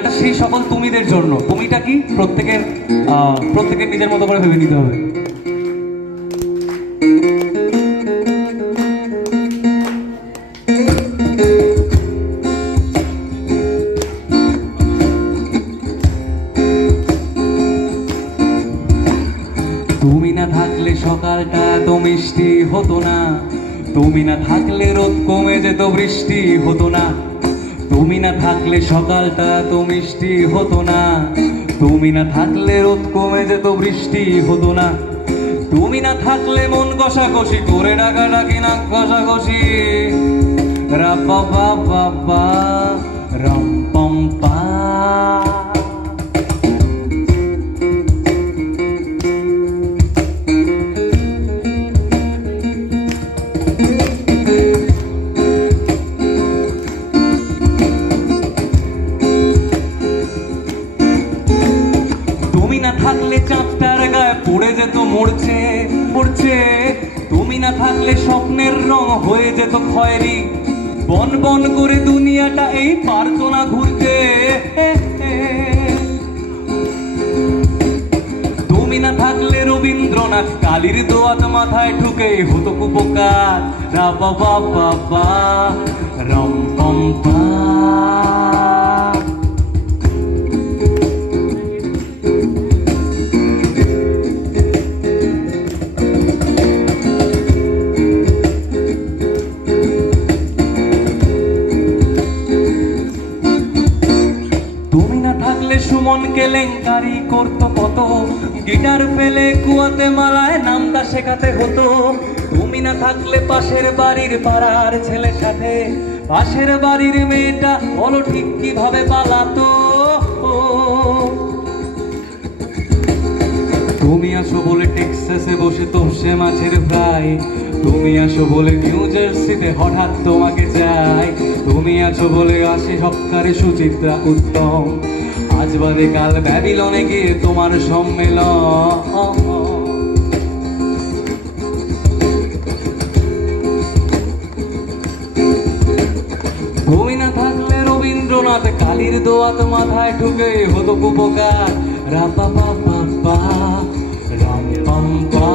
গানটা সেই সকল তুমিদের জন্য। তুমিটা কি প্রত্যেকের নিজের মতো করে ভেবে নিতে হবে। তুমি না থাকলে সকালটা এত মিষ্টি হতো না, তুমি না থাকলে রোদ কমে যেত বৃষ্টি হতো না, তুমি না থাকলে সকালটা এত মিষ্টি হতো না, তুমি না থাকলে রোদ কমে যেত বৃষ্টি হতো না, তুমি না থাকলে মন কষাকষি করে ডাকাডাকি নাক কষাকষি রা পা পা পা পা রাম পম পা। তুমি না থাকলে চাঁদটার গায়ে পড়ে যেত মরছে পড়ছে, তুমি না থাকলে স্বপ্নের রং হয়ে যেত খয়েরি, বন বন করে দুনিয়াটা এই পারতো না ঘুরতে। তুমি না থাকলে রবীন্দ্রনাথ কালির দোয়াত মাথায় ঢুকে হতো কুপকার রা বাবা বাবা রম পম পা। তুমি না থাকলে সুমন কেলেঙ্কারি করতো কত, গিটার ফেলে কুয়াতে মালায় নামটা শেখাতে হতো। তুমি না থাকলে পাশের বাড়ির পাড়ার ছেলের সাথে পাশের বাড়ির মেয়েটা বলো ঠিক কিভাবে পালাতো। তুমি আসো বলে টেক্সাসে বসে তোষে মাছের ফ্রাই, তুমি আসো বলে নিউ জার্সিতে হঠাৎ তোমাকে চাই, তুমি আছো বলে আসে সবকারে সুচিত্রা উত্তম, আজ বাদে কাল ব্যাবিলনে গিয়ে তোমার সম্মেলন। তুমি না থাকলে রবীন্দ্রনাথ কালির দোয়াত মাথায় ঢুকে হতো কুপকার রা পা পা পা পা রাম পম পা।